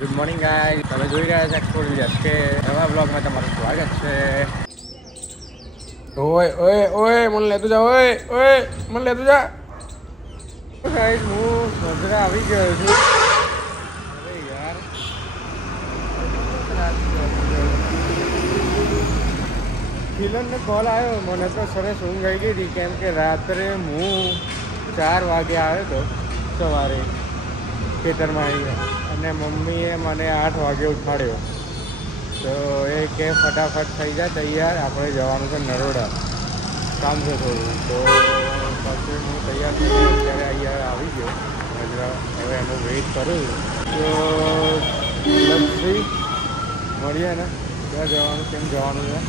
Good morning guys, તમે જોઈ રહ્યા છો એક્સપ્લોર વિલેજ કે નવા બ્લોગમાં તમારું સ્વાગત છે. ઓય ઓય ઓય મને લેતું જા, ઓય ઓય મને લેતું જા. ગાઈસ હું મધરા આવી ગયો છું. અરે યાર મિલનનો કોલ આવ્યો, મને તો સરસ ઊંઘ આવી ગઈ હતી કેમ કે રાત્રે હું 4 વાગે આવ્યો હતો સવારે ખેતરમાં આવીને, અને મમ્મીએ મને 8 વાગે ઉઠાડ્યો. તો એ કે ફટાફટ થઈ જાય તૈયાર, આપણે જવાનું છે નરોડા, કામ છે થોડું. તો પછી હું તૈયાર થઈ ગયો, ત્યારે અહીંયા આવી ગયો. હવે એનો વેઇટ કરું તો લપસી મળીએ ને ક્યાં જવાનું, કેમ જવાનું છે.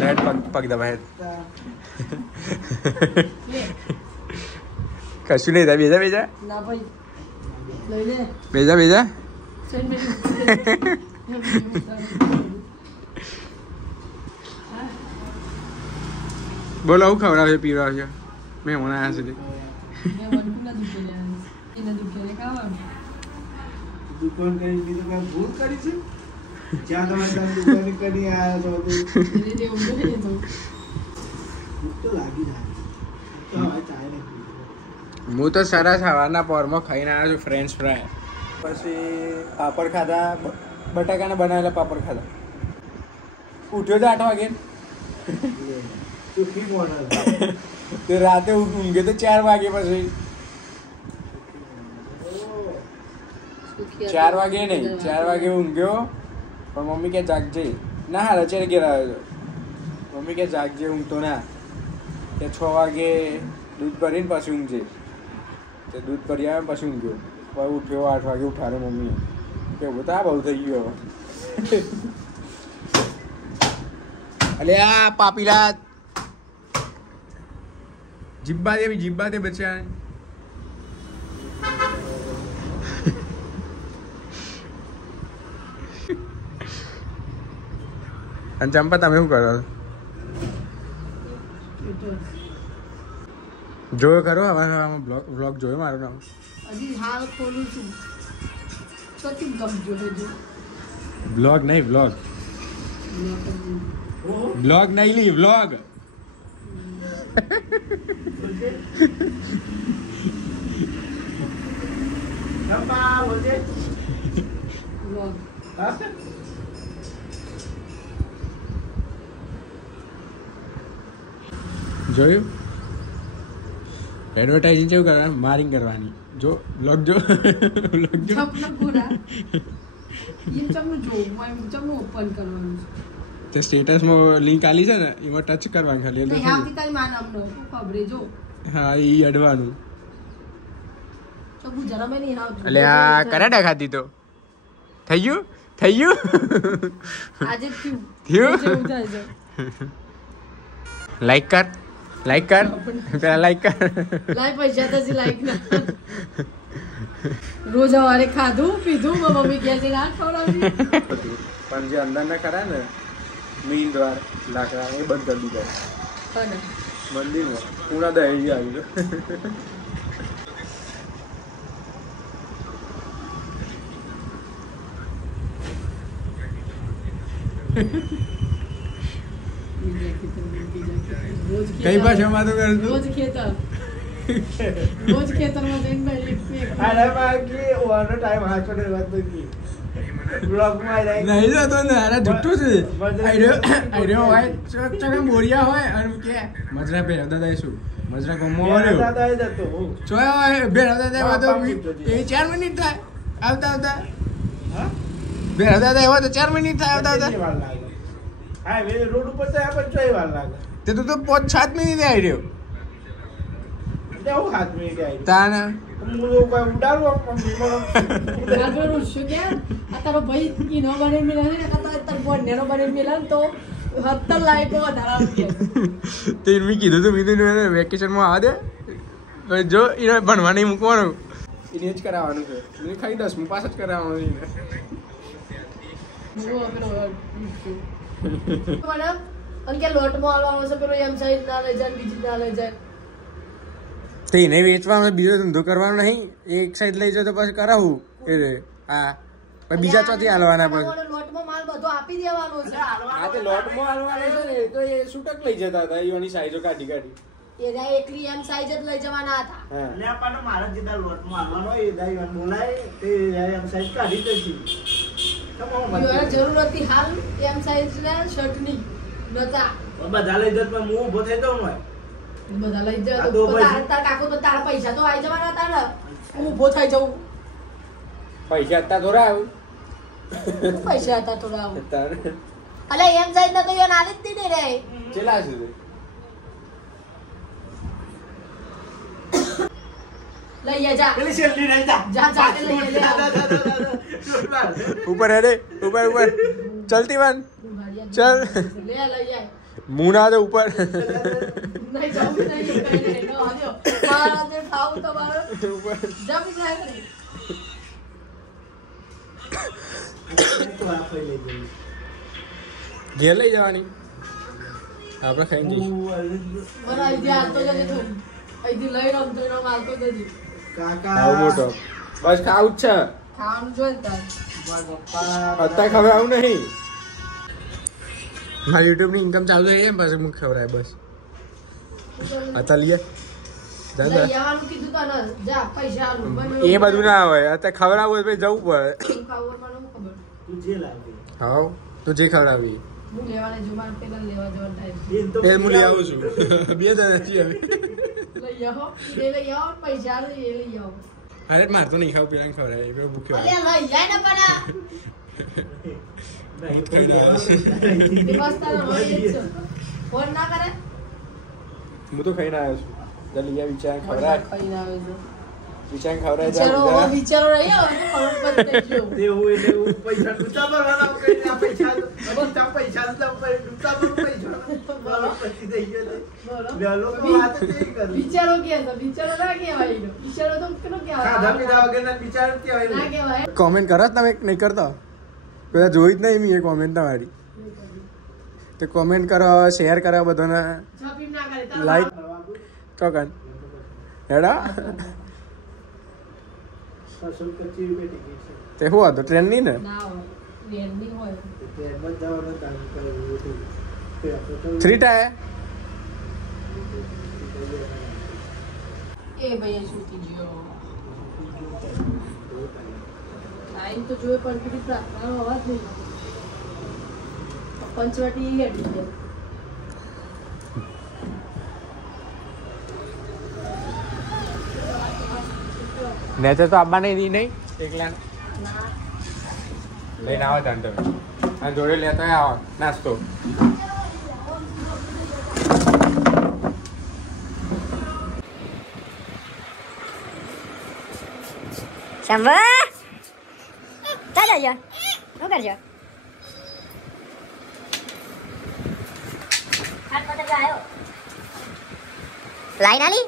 લેટ પગ દબાય કશું નહીં થાય. બેજા બેજા ના ભાઈ લઈ લે, બેજા બેજા બોલો આવું ખવડાવે પીવડાવશે મેં હમણાં આવ્યા સુધી. દુકાન કરી બીજું કઈ ભૂલ કરી છે? જ્યાં તમે દુકાન કરી આવ્યા છો ભૂખ તો લાગી જાય. તો હવે ચાય નથી. હું તો સરસ સવારના પોરમાં ખાઈને આવ્યો છું ફ્રેન્ચ ફ્રાય, પછી પાપડ ખાધા, બટાકાના બનાવેલા પાપડ ખાધા. ઉઠ્યો તો 8 વાગે, સુખી મોડલ તો રાતે ઊંઘે તો 4 વાગે, પછી 4 વાગે નહીં 4 વાગે ઊંઘ્યો. પણ મમ્મી કે જાગજે, ના હાલ અત્યારે ઘેર આવ્યો હતો. મમ્મી કે જાગજે, ઊંઘતો ના, કે 6 વાગે દૂધ ભરીને પછી ઊંઘજે. તો દૂધ ભરી આવે પછી ઊંઘ્યો. પછી ઉઠ્યો 8 વાગે ઉઠાડે મમ્મીએ, કે બધા બહુ થઈ ગયો હવે. અલે આ પાપીલા જીબ્બા દે બચ્ચા. અને ચંપા તમે શું કરો? જોયો ખરો હવે વ્લોગ જોયો મારું નામ? હજી હાલ ખોલું છું. સતી ગમજો હજુ બ્લોગ નહીં, વ્લોગ નહીં લી વ્લોગ. જોયું? એડવર્ટાઇઝિંગ કેવું કરવાનું? મારિંગ કરવાની. જો વ્લોગ જો વ્લોગ જો ચપના પૂરા એ ચમનું જોવું, એમ ચમનું ઓપન કરવાનું તે સ્ટેટસમાં લિંક આલી છે ને, એમાં ટચ કરવાનું ખાલી એટલે નહીં આવતી તારી માન આમનો ખબરે જો. હા એ અડવાનું. તો ગુજરાત માં નહીં આવતું. એટલે આ કરાટા ખાધી તો થઈ ગયું આજે થયું થયું. થાય છે. લાઈક કર પેલા લાઈક કર. લાઈ પૈસા તો લાઈક ના રોજ સવારે ખાધું પીધું, મમ્મી કહે છે ના ખવડાવી. પણ જે અંદર ના ખરા ને મેઇન દ્વાર લાકડા એ બંધ કરી દીધા મંદિરમાં. પૂરા દહેજી આવી ગયો. કઈ ભાષામાં તો કરતું? રોજ ખેતરમાં જઈને અરે બાકી ઓવાનો ટાઈમ હાચો ને વાત તો કી બ્લોગમાં જાય નહીં જતો ને, અરે જુઠ્ઠું છે. આઈડિયો હોય ચોકે બોરિયા હોય અને કે મજરા ભેરા દાદા શું મજરા ગમો વાળ્યો દાદા જતો ચોય હોય ભેરા દાદા તો એ 4 મિનિટ થાય આવતા હા ભેરા દાદા એવા તો 4 મિનિટ થાય આવતા વાર લાગે. હા વે રોડ ઉપર તો આપણે ચોય વાર લાગે. તે તું તો 5-7 મિનિટ આઈડિયો એટલે હું 7 મિનિટ આવી તાને હું કોઈ ઉડાડું આગળ શું કે આ તારો ભાઈ ઈનો બને મિલા ને તાર બોન નેનો બને મિલા તો 70 લાઈકો વધારે આવતી. તે મેં કીધું તો મેં વેકેશનમાં આવવા દે, જો એને ભણવા નહીં મૂકવાનું, એને જ કરાવવાનું છે. એને ખાલી 10મું પાસ જ કરાવવાનું એને. અને કે લોટમાં આવવાનો છે પેલો એમ સાઈડ ના લઈ જાય બીજી ના લઈ જાય. તો એને વેચવાનો બીજો ધંધો કરવાનો નહીં, એક સાઈડ લઈ જાવ તો પછી કરાવું એ હા બીજા ચોથી હાલવાના પછી લોટમાં માલ બધો આપી દેવાનો છે. હા તો લોટમાં હાલવાના છે ને તો એ છૂટક લઈ જતા હતા એની સાઈઝો કાઢી કાઢી એના એકલી એમ સાઈઝ જ લઈ જવાના હતા. એટલે આપણને મારા જીતા લોટમાં આવવાનો એ દાઈ બોલાય તે એમ સાઈઝ કાઢી દેતી. યોર જરૂર હતી હાલ એમ સાઈઝ ના શર્ટ ની નતા બધા લઈ જત પણ હું ઊભો થઈ જાઉં ને બધા લઈ આ જાય તો તો તાર કાકુ તો તારા પૈસા તો આવી જવાના હતા ને. હું ઊભો થઈ જાઉં. પૈસા હતા થોડા આવું પૈસા હતા થોડા આવું. તારે અલે એમ સાઈઝ ના તો યોર આલી જ દીધી રે. ચેલા સુધી લઈ જા પેલી શેરડી રહી જા જા જા કે લઈ લે ઉપર હેડે ઉપર ઉપર ચલતી વાન ચલ લે લઈ જાય મુના દે ઉપર નહીં જાઉં નહીં કઈ નહીં નો આજો મારા જે ખાવ તમારો ઉપર જમ નહીં કરી તો આપણે લઈ જઈએ ઘેર લઈ જવાની આપણે ખાઈને જઈશું. મને અહીંથી હાલતો જજે થોડી અહીંથી લઈ રમતો એનો હાલતો જજે. કાકા આવું મોટો બસ ખાવું જ છે ખાવાનું જોઈએ તાર અત્યારે ખબર આવું નહીં મારી યુટ્યુબ ની ઇન્કમ ચાલુ થઈ જાય પછી મુખ ખબર બસ અત્યારે લઈએ લઈ આવવાનું કીધું તને જા પૈસા આલું એ બધું ના હોય અત્યારે ખબર આવું હોય જવું પડે ખાવું મને હું ખબર તું જે લાગે હા તું જે ખવડાવી હું લેવાને જુમાન પેલા લેવા જવાનું થાય એ તો પેલ હું લઈ આવું છું બે દાદા છીએ હવે લઈ આવો એ લઈ આવો પૈસા આલો એ લઈ આવો અરે મારે તો નહીં ખાવું પેલા ખવડાવે પેલો ભૂખ્યો અલે લઈ જાય ને પણ નહીં કોઈ લેવાનું એ વસ્તાનો હોય જ છે. ફોન ના કરે હું તો ખાઈને આવ્યો છું જલ્દી વિચાર ખવડાય ખાઈને આવે છે વિચાર ખવડાય વિચારો હવે વિચારો રહ્યો હવે તો ખબર પડી ગયો તેવું એટલે હું પૈસા ડૂચા ભરવાના કઈ આ પૈસા બધા પૈસા ડૂચા ભર પૈસા બોલો પછી દઈ ગયો બોલો લોકો વાત નહીં કરી વિચારો કે છે વિચારો ના કહેવાય એનો વિચારો તો કેનો ખાધા કહેવાય પીધા વગરના વિચાર ના કેવાય કહેવાય કોમેન્ટ કરો તમે નહીં કરતા પેલા જોઈ જ નહીં મેં એ કોમેન્ટ તમારી તો કોમેન્ટ કરો શેર કરો બધાને છપીમ ના કરે તાર લાઈક કોકન હેડા ₹25 ટિકિટ તે શું હતું ટ્રેનની ને ના હોય રેન્ડિંગ હોય છે ટ્રેનમાં જવાનું કામ કરવું હતું તે આપણે તો 3 ટાયર એ ભાઈ સુતી ગયો ટાઈમ તો જોયે પણ કેટલી પ્રાર્થનાનો અવાજ નહીં પંચવટી હેડી ગયા નેચર તો આવવા નહીં એકલા લઈને આવો તાન તમે અને જોડે લેતા આવો નાસ્તો શંભુ ચાલો યાર શું કરજો લાઈન આલી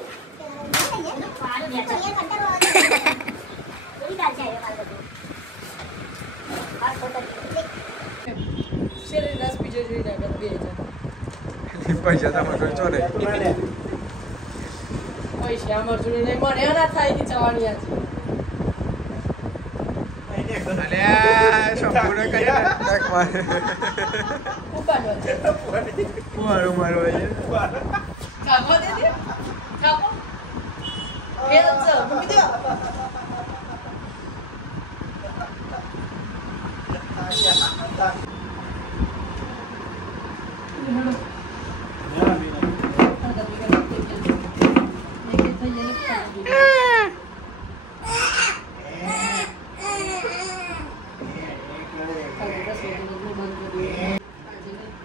શેરે રસ પીજો જોઈ નાખે 2000 પૈસા તમારે છો ને પૈસા મરજુરી નહીં મને ના થાય કે જવાની આ અલ્યા સંપૂર્ણ કરી નાખ મારે ઉપાડો છે મારું કાકો દે દે કાકો ફેર જ મૂકી દો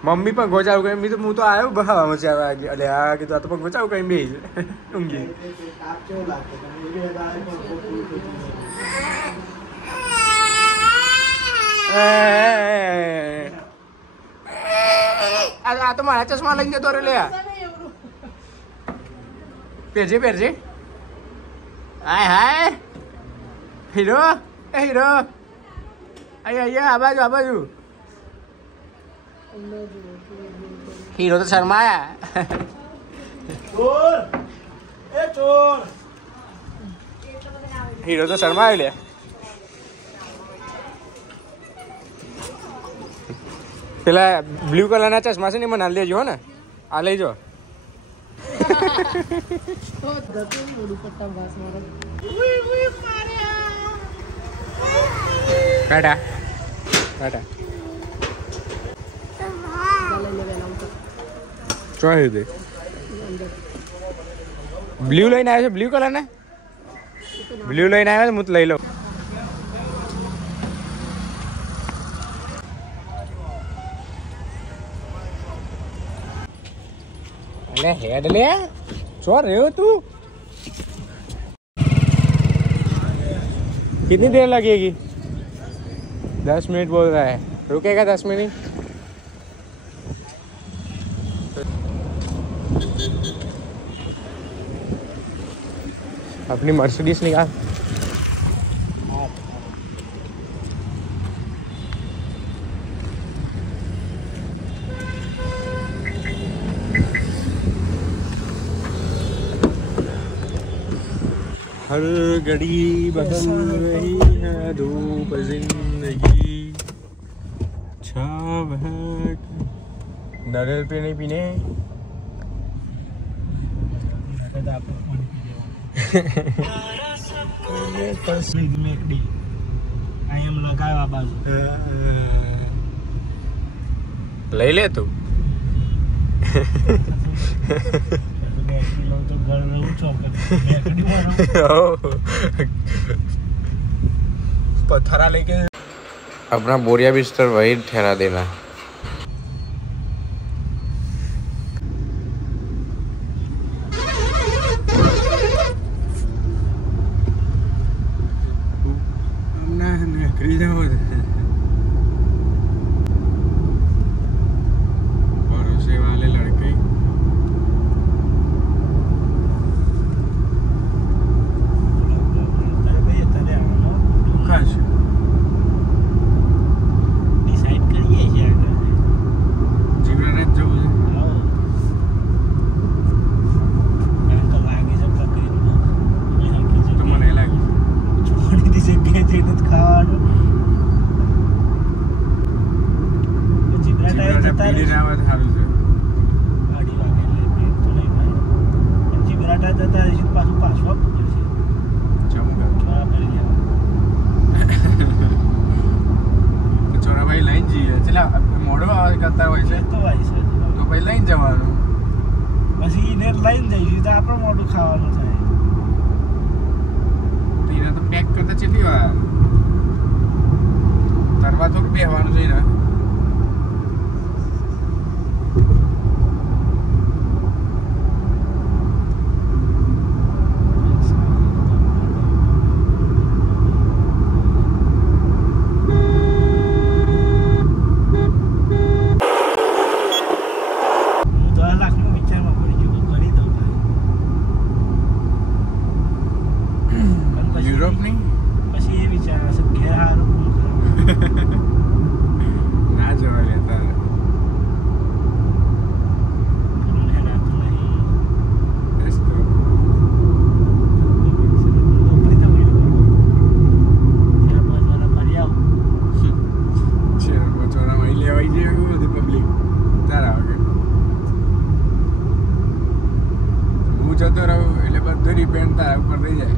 મમ્મી પણ ગોચાવ કરી મેં તો હું તો આવ્યો બહાવામાં છે આગે અલે આ કીધું આ તો પણ ગોચાવ કરી બે ઊંઘી આપ કેવું લાગતું તમને એ દાડે પણ આ તો મારા ચશ્મા લઈને જતો રે લે પહેરજે પહેરજે હાય હાય હીરો એ હીરો અહીંયા આ બાજુ હીરો તો શર્માયા ચોર એ ચોર હીરો તો શર્માયો લે. પેલા બ્લુ કલરના ચશ્મા છે ને મને હાલ દેજો ને. આ લઈ જો. કાટા કાટા ચોઈ દે. બ્લુ લઈને આવ્યો છે. બ્લુ કલર ને બ્લુ લઈને આવ્યો છે. હું લઈ લઉં. अरे हेड ले चो रहे हो तू. कितनी देर लगेगी? 10 मिनट बोल रहा है. रुकेगा 10 मिनट. अपनी मर्सिडीज निकाल. हर घड़ी बदल रही है धूप जिंदगी छाव है नारियल पीने पीने લઈ લે તું. पत्थरा लेके अपना बोरिया बिस्तर वही ठहरा देना. भरोसे वाले लड़के મોડો કરતા હોય છે તો પછી લઈને જવાનું. પછી એને લઈને જઈશું તો આપણે મોડું ખાવાનું થાય. એને તો પેક કરતા કેટલી વાર તરવા થોડું બેસવાનું છે ને. જતો રહું એટલે બધું ડિપેન્ડ તારા ઉપર થઈ જાય.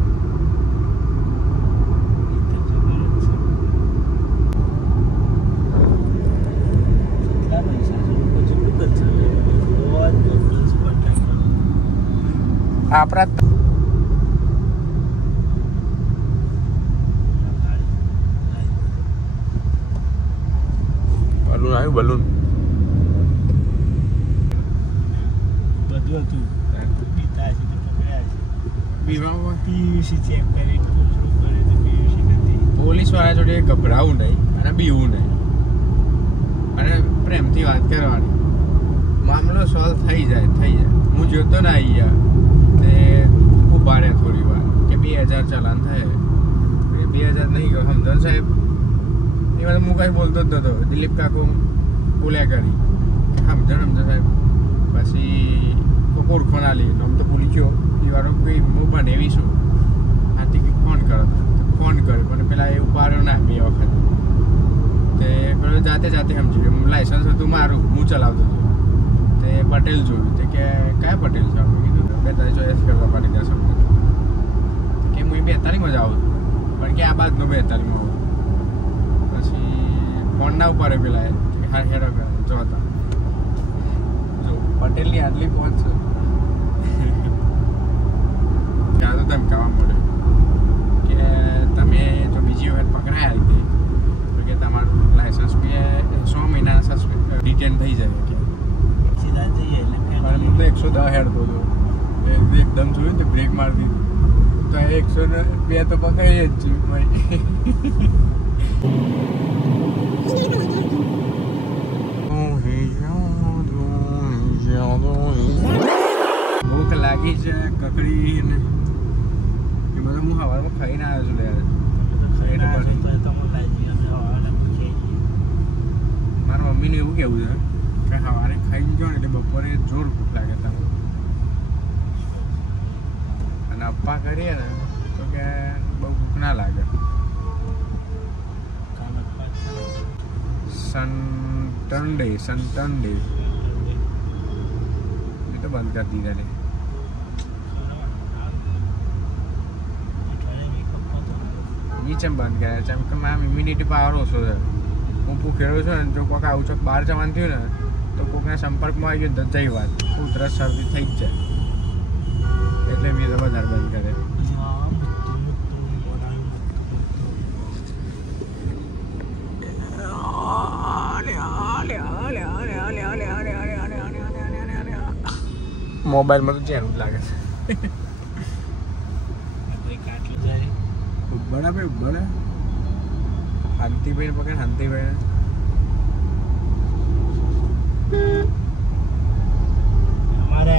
આપણા બલૂન આવ્યું. બલૂન બધું હતું. પોલીસ વાળા જોડે ગભરાવું નહીં અને બીવું નહીં અને પ્રેમથી વાત કરવાની. મામલો સોલ્વ થઈ જાય. હું જોતો ને અહીંયા તે ઉભા રહ્યા થોડી વાર કે 2000 ચલાન થાય. 2000 નહીં ગયો સમજણ સાહેબ. એ વાત હું કઈ બોલતો જ નતો. દિલીપ કાકો બોલ્યા કરી કે સમજણ સાહેબ. પછી ઓળખો ના લે આમ તો ભૂલી ગયો. એ વાળો કોઈ હું બનેવી છું આથી કોણ કરો ફોન કર્યો પણ પેલા એ ઉપાડ્યો ના 2 વખત તે પેલો જાતે સમજી ગયો લાયસન્સ હતું મારું હું ચલાવતો હતો તે પટેલ જોયું તે કે કયા પટેલ છે મેં કીધું 42 ચોઈસ કરવા પાડી દે સમજો કે હું 42માં જ આવું પણ કે આ બાદનો 42માં આવું પછી ફોન ના ઉપાડ્યો પેલા હા હેડો જોતા જો પટેલની આટલી પહોંચ ત્યાં તો ધમકાવા મળ્યો કે તમે જો બીજી વખત પકડાયા રીતે તો કે તમારું લાયસન્સ બી 100 મહિના રિટેન થઈ જાય કે સીધા જઈએ એટલે પણ હું તો 110 હેડતો હતો એકદમ જોયું ને બ્રેક મારી દીધી તો 102 તો પકડાઈ જ છે ભાઈ ભૂખ લાગી છે કકડી ને એ બધું હું હવામાં ખાઈને આવ્યો છું યાર મારા મમ્મીને એવું કેવું છે કે સવારે ખાઈને જાઓ ને એટલે બપોરે જોર ભૂખ લાગે તમને અને અપ્પા કરીએ ને તો કે બહુ ભૂખ ના લાગે સનટન્ડે એ તો બંધ કરી દીધા ને નીચે બંધ કર્યા છે એમ કે મારા ઇમ્યુનિટી પાવર ઓછો છે હું ભૂખેલો છું ને જો કોઈક આવું ચોક બહાર જવાનું થયું ને તો કોઈકના સંપર્કમાં આવી ગયો તો જઈ વાત ઉધરસ શરદી થઈ જ જાય એટલે મેં તો વધારે બંધ કરે મોબાઈલમાં તો જેનું જ લાગે છે ઉભા શાંતિભાઈ પકડ શાંતિભાઈ અમારે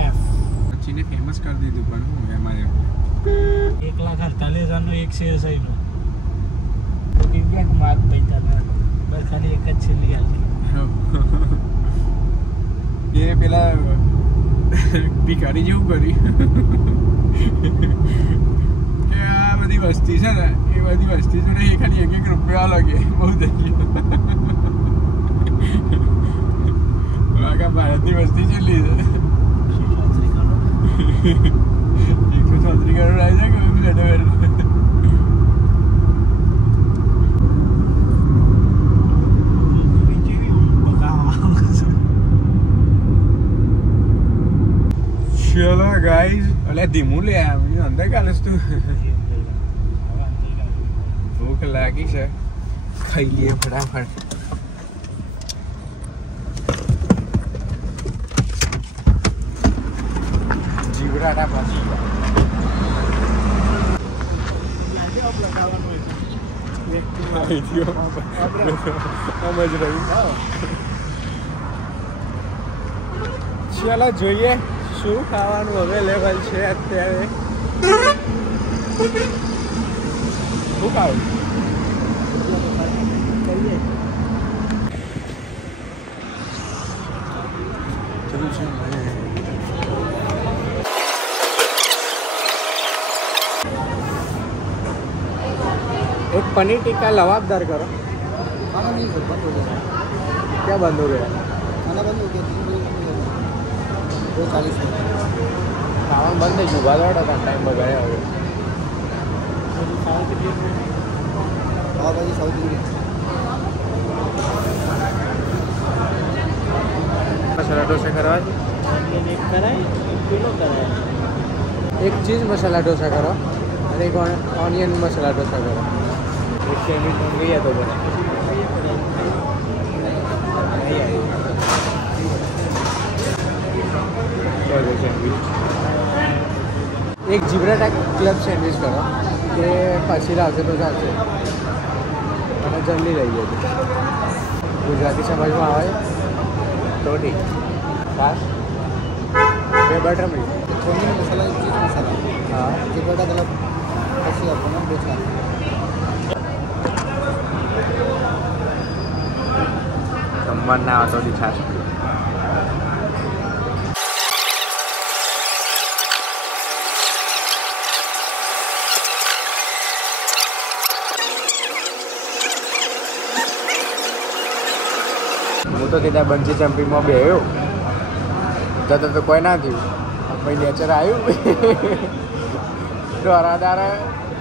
પછીને ફેમસ કરી દીધું પણ હું અમારે 1,48,000 એક શેર સહીનો ઇન્ડિયા માર્ક પૈસા બસ ખાલી એક જ છેલ્લી હાલતી એ પેલા ભિખારી જેવું કર્યું કે આ બધી વસ્તી છે ને એ બધી વસ્તી જોડે એ ખાલી 1 રૂપિયા લાગે બહુ થઈ ગયું આખા ભારતની વસ્તી કેટલી છે 136 કરોડ આવી જાય કે ચલો ગાઈઝ અલે ધીમું લે અંદર કાલેસ તું ભૂખ લાગી છે ખાઈ લઈએ ફટાફટ જીવરાટા પાછી ચલો જોઈએ શું ખાવાનું અવેલેબલ છે અત્યારે શું ખાવું एक पनीर टिक्का लवाबदार करो खाना नहीं सर बंद हो गया क्या बंद हो गया खाना बंद हो गया 2:40 ખાવાનું બંધ થઈ ગયું બાદવાડા હતા ટાઈમ બગાડ્યા હવે पावभाजी साउथ इंडियन मसाला डोसा करवा एक कराए 1 किलो कराए एक चीज़ मसाला डोसा करो और एक ऑनियन मसाला डोसा करो एक सैंडविच बन गई है तो बने सैंडविच एक જીબ્રાટા ક્લબ સેન્ડવિચ કરો કે પછી લાવશે તો ચાલશે અને જલ્દી લઈ જજો ગુજરાતી સમજમાં આવે તો ઠીક છાશ 2 બટર મિલ્ક पनीर मसाला चीज मसाला हाँ जिब्राटा क्लब પછી આપણને બેચા જમવા ના આવતો છાશ હું તો સીધા બંજી જમ્પિંગમાં બેહ્યો જતો તો કોઈ ના થયું પછી નેચર આવ્યું દોરા દારા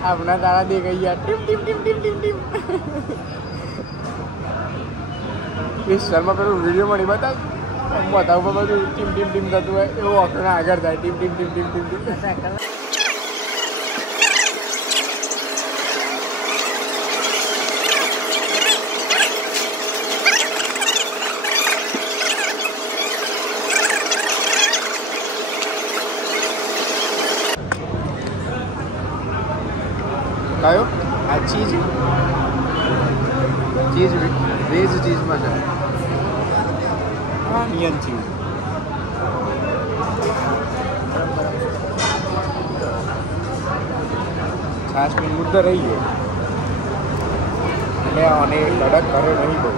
આપણા દારા દેખાઈ ગયા team team team team team team Sharma પેલું વિડીયો મળી બતાવ બતાવું બધું ટીમ ટીમ ટીમ થતું હોય એવું ઓખના આગળ થાય team team team team team team કયો આ ચીઝ વેજ ચીઝમાં છે ઓનિયન ચીઝ છાશ પીને મુદ્દો રહી ગયો એટલે આને કડક કરે નહીં બહુ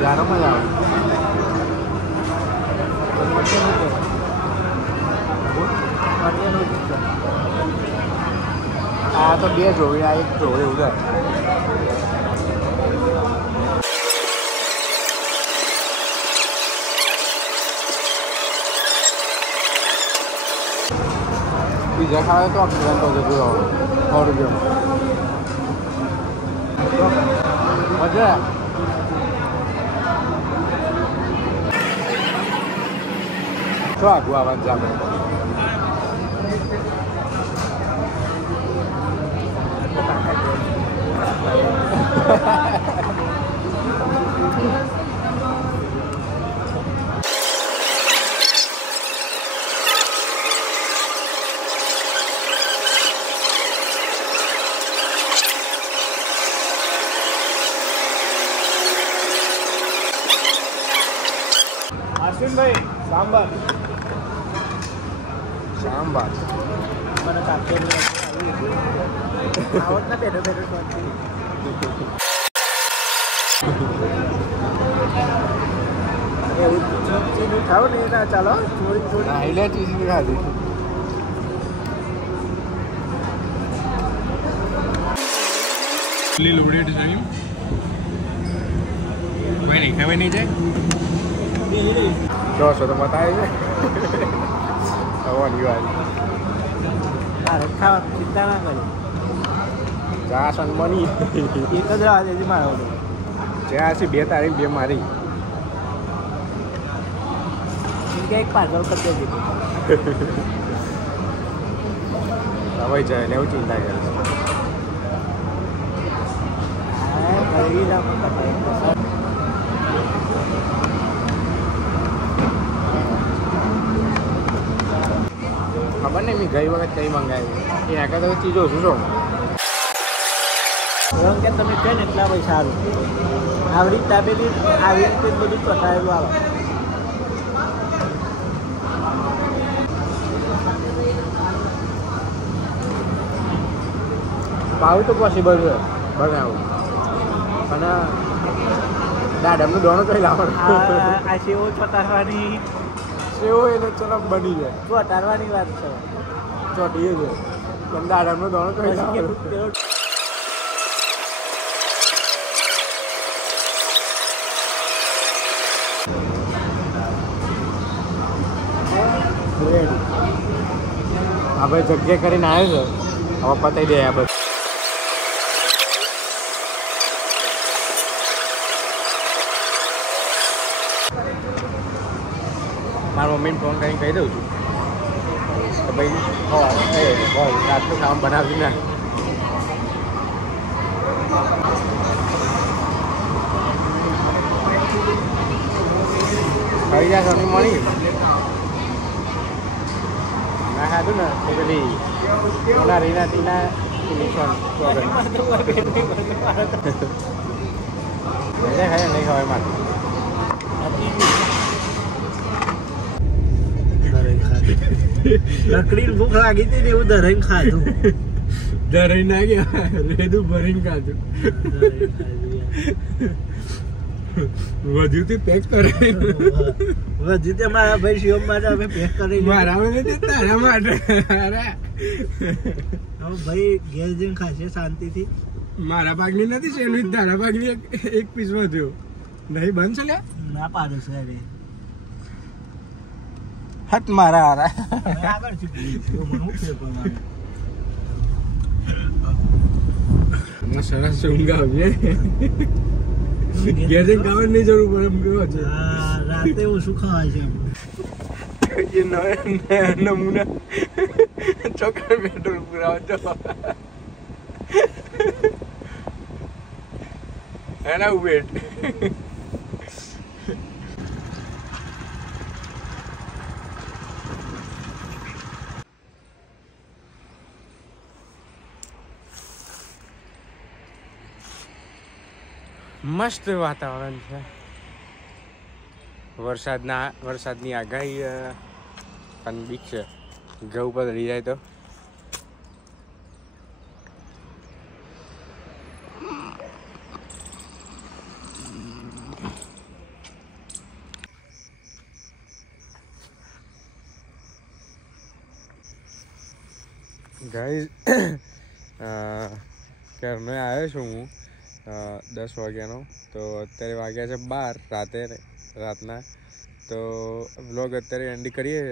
જાનો મજા આવે આ તો બે જોવી આ એક જોવે એવું જાય બીજા ખાવે તો આપણે તો જોયો 100 રૂપિયામાં મજા શું આગું આવવાનું છે આપણે અશ્વિનભાઈ સાંભાર સાંભાર મને કાપી આવડના બેઠો બેઠો એવું ચીનું ખાવ ને ના ચાલો થોડી થોડી હા એટલે ચીઝ ખાધી લોબડી ડિઝાઇન કોઈ નહીં ખાવે નહીં જાય જો તો બતાવે છે આવવાની વાત ખાવા ચિંતા ના કરી ચા સન બની એક જ રાહ છે મારો ચા છે 2 તારીખ 2 મારી એક પાર્સલ કરી દેજો હવે જાય ને એવું ચિંતા કરે ખબર નહીં મેં ગઈ વખત કઈ મંગાવ્યું એના કરતા ચીજો શું છો રંગ કે તમે કહે ને એટલા પૈસા સારું આવડી દાબેલી આવી રીતે બધું પતાવેલું આવે ભાવ તો પોસિબલ છે બનાવું અને દાડમનું દોણું કઈ લાવવાનું આ સેવો ચોટાડવાની સેવો એટલે ચલો બની જાય ચોટાડવાની વાત છે ચોટીએ છે પણ દાડમનું દોણું કઈ લાવવાનું હવે જગ્યા કરીને આવ્યો છે હવે પતાવી દે આ બધું મારા મમ્મીને ફોન કરીને કહી દઉં છું તો ભાઈ રાતનું ખાવાનું બનાવી ના આવી જા સોની મળી ના ખાધું ને તો પેલી ઓલા રીના ટીના નહીં ખવાય મારે લકડી ભૂખ લાગી હતી ને એવું ધરાઈને ખાધું ધરાઈ ના ગયા રેડું ભરીને ખાધું વધુ તે પેક કરે વધુ તે મારા ભાઈ શિવમ માટે અમે પેક કરી મારા માટે તારા માટે હવે ભાઈ ઘેર જઈને ખાશે શાંતિથી મારા ભાગની નથી સેન્ડવિચ તારા ભાગની એક પીસ વધ્યો નહીં બંધ છે લ્યા ના પાડે છે અરે હટ મારા હારા આગળ સરસ ઊંઘ આવીએ ઘેર જઈને ખાવાની નહીં જરૂર પડે એમ કેવો છે રાતે ઓછું ખવાય છે ये नमूना चौकर पेट्रोल पूरा हो जाओ है ना वेट મસ્ત વાતાવરણ છે વરસાદની આગાહી પણ બીક છે ઘઉં પલળી જાય તો ગાઈઝ ક્યારનો આવ્યો છું હું 10 વાગ્યાનો તો અત્યારે વાગ્યા છે 12 રાતના તો વ્લોગ અત્યારે એન્ડ કરીએ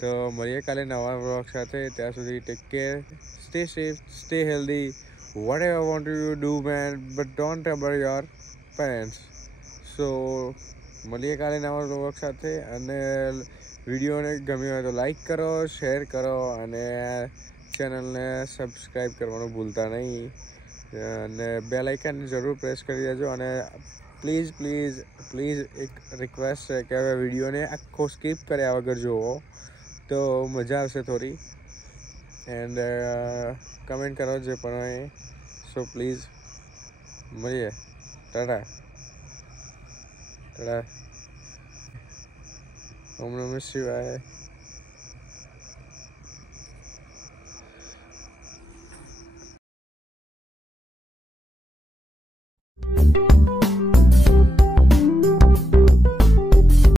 તો મળીએ કાલે નવા વ્લોગ સાથે ત્યાં સુધી take care stay safe stay healthy whatever want you do man but don't trouble your parents so મળીએ કાલે નવા વ્લોગ સાથે અને વિડીયોને ગમ્યો હોય તો લાઈક કરો શેર કરો અને ચેનલને સબસ્ક્રાઈબ કરવાનું ભૂલતા નહીં અને બેલ આઇકન જરૂર પ્રેસ કરી દેજો અને પ્લીઝ એક રિક્વેસ્ટ છે કે હવે વિડીયોને આખો સ્કીપ કર્યા વગર જુઓ તો મજા આવશે થોડી એન્ડ કમેન્ટ કરો જે પણ હોય સો પ્લીઝ મળીએ ટાટા ઓમ નમઃ શિવાય